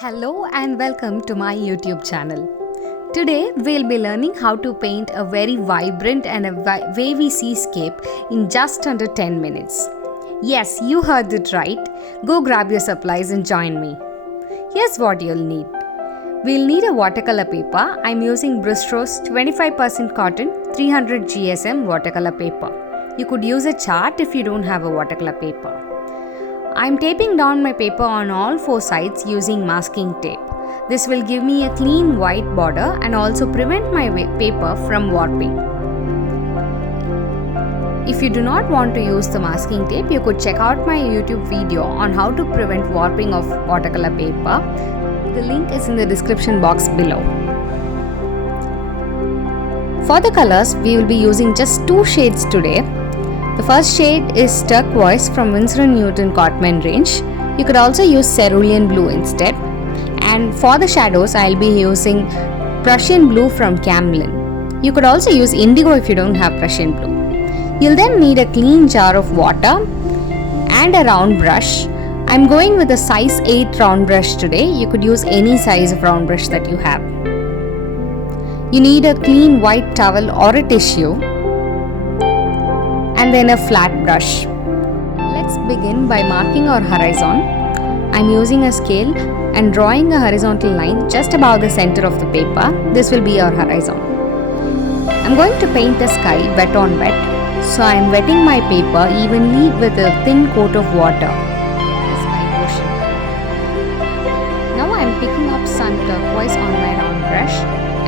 Hello and welcome to my YouTube channel. Today we'll be learning how to paint a very vibrant and wavy seascape in just under 10 minutes. Yes, you heard it right. Go grab your supplies and join me. Here's what you'll need. We'll need a watercolor paper. I'm using Bristol's 25% cotton 300 GSM watercolor paper. You could use a chart if you don't have a watercolor paper. I'm taping down my paper on all four sides using masking tape. This will give me a clean white border and also prevent my paper from warping. If you do not want to use the masking tape, you could check out my YouTube video on how to prevent warping of watercolor paper. The link is in the description box below. For the colors, we will be using just two shades today. The first shade is turquoise from Winsor & Newton Cotman range. You could also use cerulean blue instead. And for the shadows, I'll be using Prussian blue from Camlin. You could also use indigo if you don't have Prussian blue. You'll then need a clean jar of water and a round brush. I'm going with a size 8 round brush today. You could use any size of round brush that you have. You need a clean white towel or a tissue, and then a flat brush. Let's begin by marking our horizon. I'm using a scale and drawing a horizontal line just above the center of the paper. This will be our horizon. I'm going to paint the sky wet on wet. So I'm wetting my paper evenly with a thin coat of water. Sky portion. Now I'm picking up sun turquoise on my round brush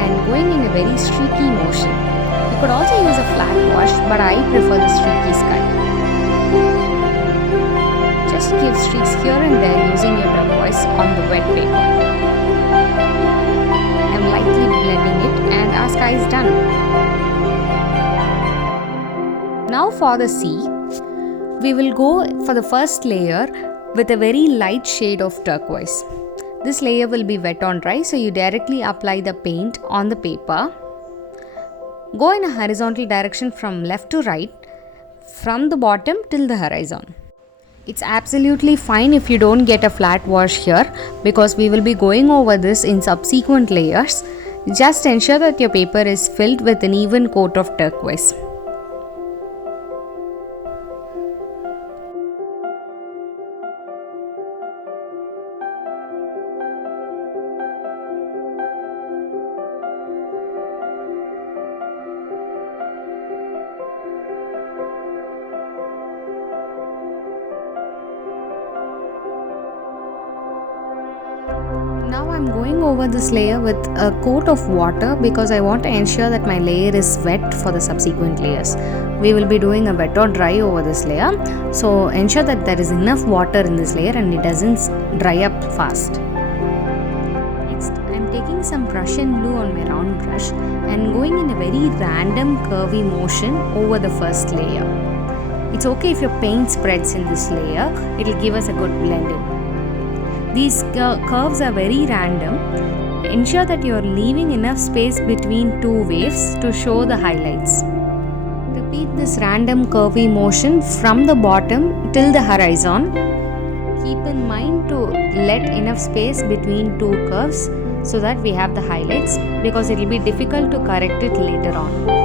and going in a very streaky motion. You could also use a flat wash, but I prefer the streaky sky. Just give streaks here and there using your turquoise on the wet paper. I'm lightly blending it and our sky is done. Now for the sea, we will go for the first layer with a very light shade of turquoise. This layer will be wet on dry, so you directly apply the paint on the paper. Go in a horizontal direction from left to right, from the bottom till the horizon. It's absolutely fine if you don't get a flat wash here, because we will be going over this in subsequent layers. Just ensure that your paper is filled with an even coat of turquoise. Now I'm going over this layer with a coat of water because I want to ensure that my layer is wet for the subsequent layers. We will be doing a wet or dry over this layer, so ensure that there is enough water in this layer and it doesn't dry up fast. Next, I'm taking some Prussian blue on my round brush and going in a very random curvy motion over the first layer. It's okay if your paint spreads in this layer, it will give us a good blending. These curves are very random. Ensure that you are leaving enough space between two waves to show the highlights. Repeat this random curvy motion from the bottom till the horizon. Keep in mind to let enough space between two curves so that we have the highlights, because it will be difficult to correct it later on.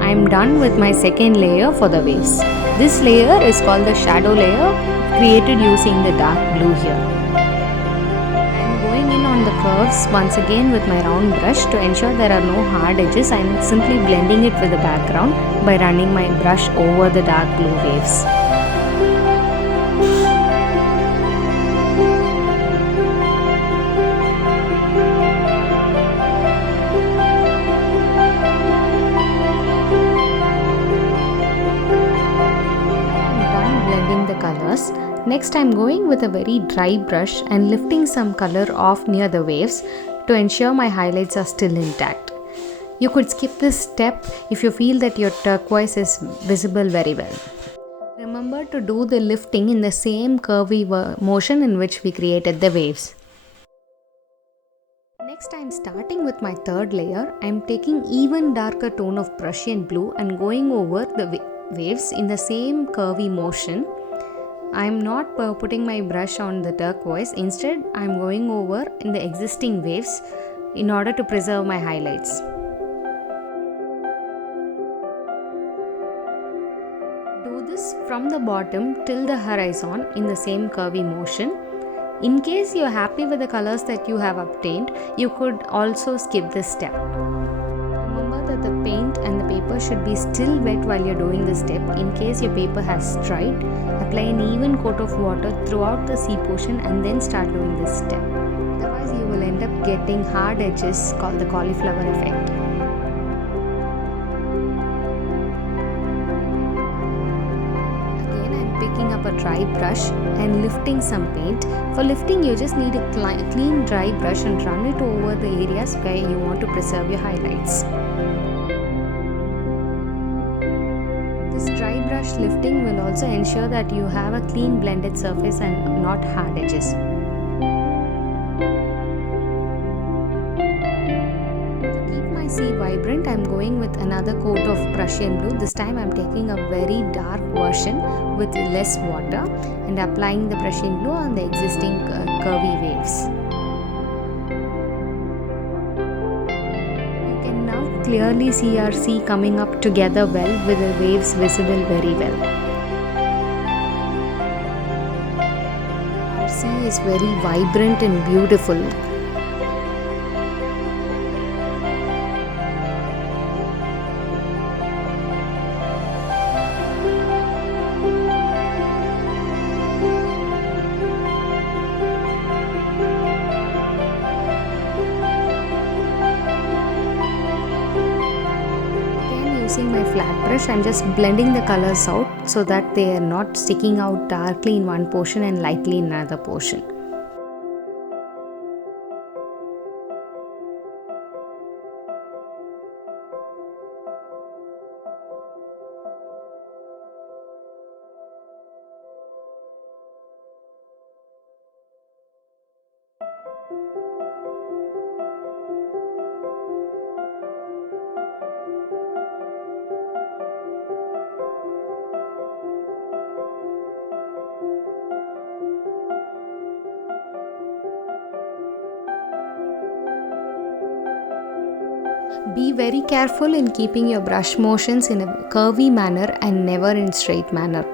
I'm done with my second layer for the waves. This layer is called the shadow layer, created using the dark blue here. I'm going in on the curves once again with my round brush to ensure there are no hard edges. I'm simply blending it with the background by running my brush over the dark blue waves. Colors. Next, I'm going with a very dry brush and lifting some color off near the waves to ensure my highlights are still intact. You could skip this step if you feel that your turquoise is visible very well. Remember to do the lifting in the same curvy motion in which we created the waves. Next, I'm starting with my third layer. I'm taking even darker tone of Prussian blue and going over the waves in the same curvy motion. I'm not putting my brush on the turquoise. Instead, I'm going over in the existing waves in order to preserve my highlights. Do this from the bottom till the horizon in the same curvy motion. In case you're happy with the colors that you have obtained, you could also skip this step. Remember that the paint and the paper should be still wet while you're doing this step. In case your paper has dried, apply an even coat of water throughout the C portion and then start doing this step. Otherwise, you will end up getting hard edges called the cauliflower effect. Picking up a dry brush and lifting some paint. For lifting, you just need a clean dry brush and run it over the areas where you want to preserve your highlights. This dry brush lifting will also ensure that you have a clean blended surface and not hard edges. See vibrant, I'm going with another coat of Prussian blue. This time I'm taking a very dark version with less water and applying the Prussian blue on the existing curvy waves. You can now clearly see our sea coming up together well with the waves visible very well. Our sea is very vibrant and beautiful. Using my flat brush, I'm just blending the colors out so that they are not sticking out darkly in one portion and lightly in another portion. Be very careful in keeping your brush motions in a curvy manner and never in straight manner.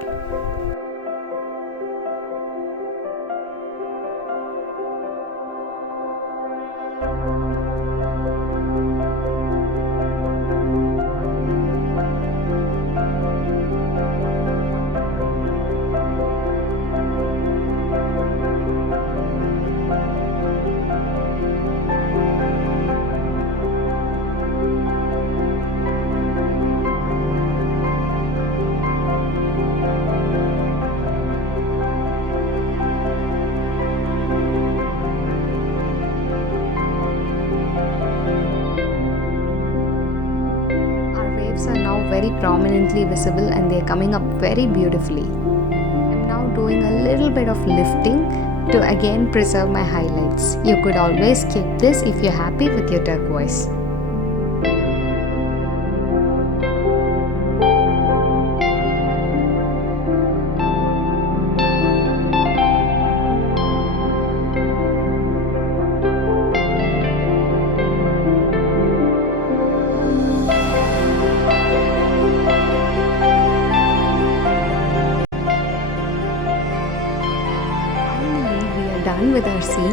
Are now very prominently visible and they are coming up very beautifully. I'm now doing a little bit of lifting to again preserve my highlights. You could always skip this if you're happy with your turquoise. Done with our sea.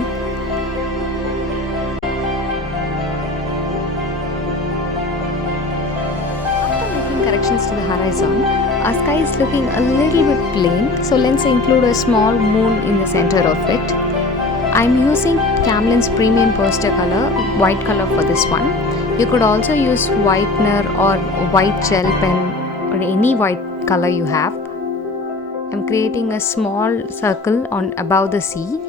After making corrections to the horizon, our sky is looking a little bit plain, so let's include a small moon in the center of it. I'm using Camlin's Premium Poster Color, white color for this one. You could also use whitener or white gel pen or any white color you have. I'm creating a small circle on above the sea.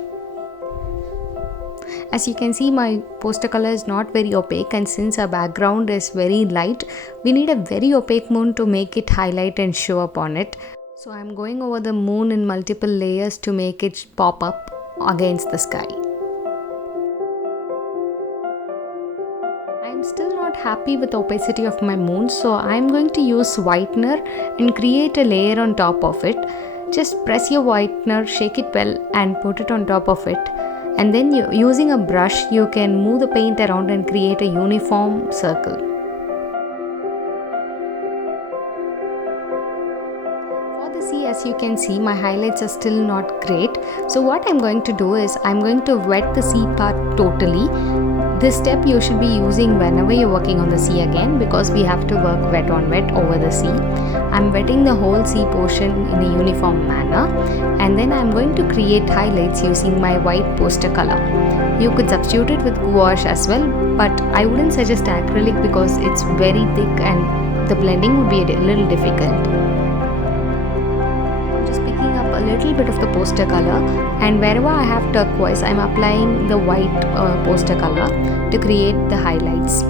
As you can see, my poster color is not very opaque, and since our background is very light, we need a very opaque moon to make it highlight and show up on it. So I'm going over the moon in multiple layers to make it pop up against the sky. happy with the opacity of my moon, so I'm going to use whitener and create a layer on top of it. Just press your whitener, shake it well and put it on top of it. And then using a brush, you can move the paint around and create a uniform circle. For the sea, as you can see, my highlights are still not great. So what I'm going to do is I'm going to wet the sea part totally. This step you should be using whenever you're working on the sea again, because we have to work wet on wet over the sea. I'm wetting the whole sea portion in a uniform manner, and then I'm going to create highlights using my white poster color. You could substitute it with gouache as well, but I wouldn't suggest acrylic because it's very thick and the blending would be a little difficult. A little bit of the poster color, and wherever I have turquoise, I'm applying the white poster color to create the highlights.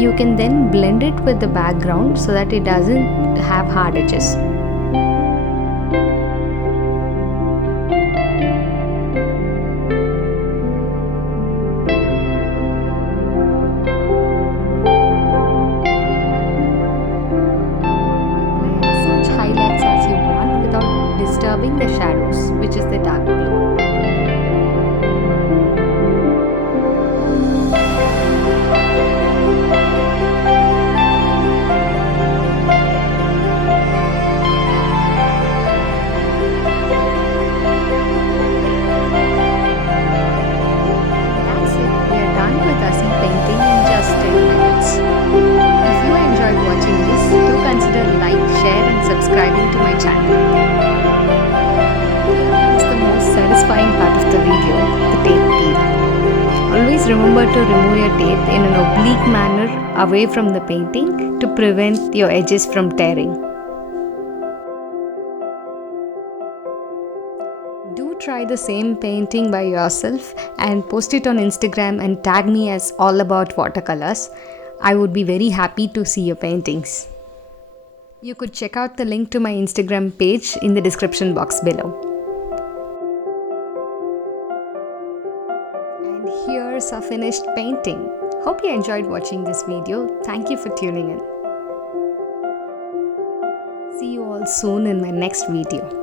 You can then blend it with the background so that it doesn't have hard edges. Disturbing the shadows, which is the dark blue. That's it. We are done with our sea painting in just 10 minutes. If you enjoyed watching this, do consider like, share and subscribing to my channel. Satisfying part of the video, the tape peel. Always remember to remove your tape in an oblique manner away from the painting to prevent your edges from tearing. Do try the same painting by yourself and post it on Instagram and tag me as All About Watercolors. I would be very happy to see your paintings. You could check out the link to my Instagram page in the description box below. Here's a finished painting. Hope you enjoyed watching this video. Thank you for tuning in. See you all soon in my next video.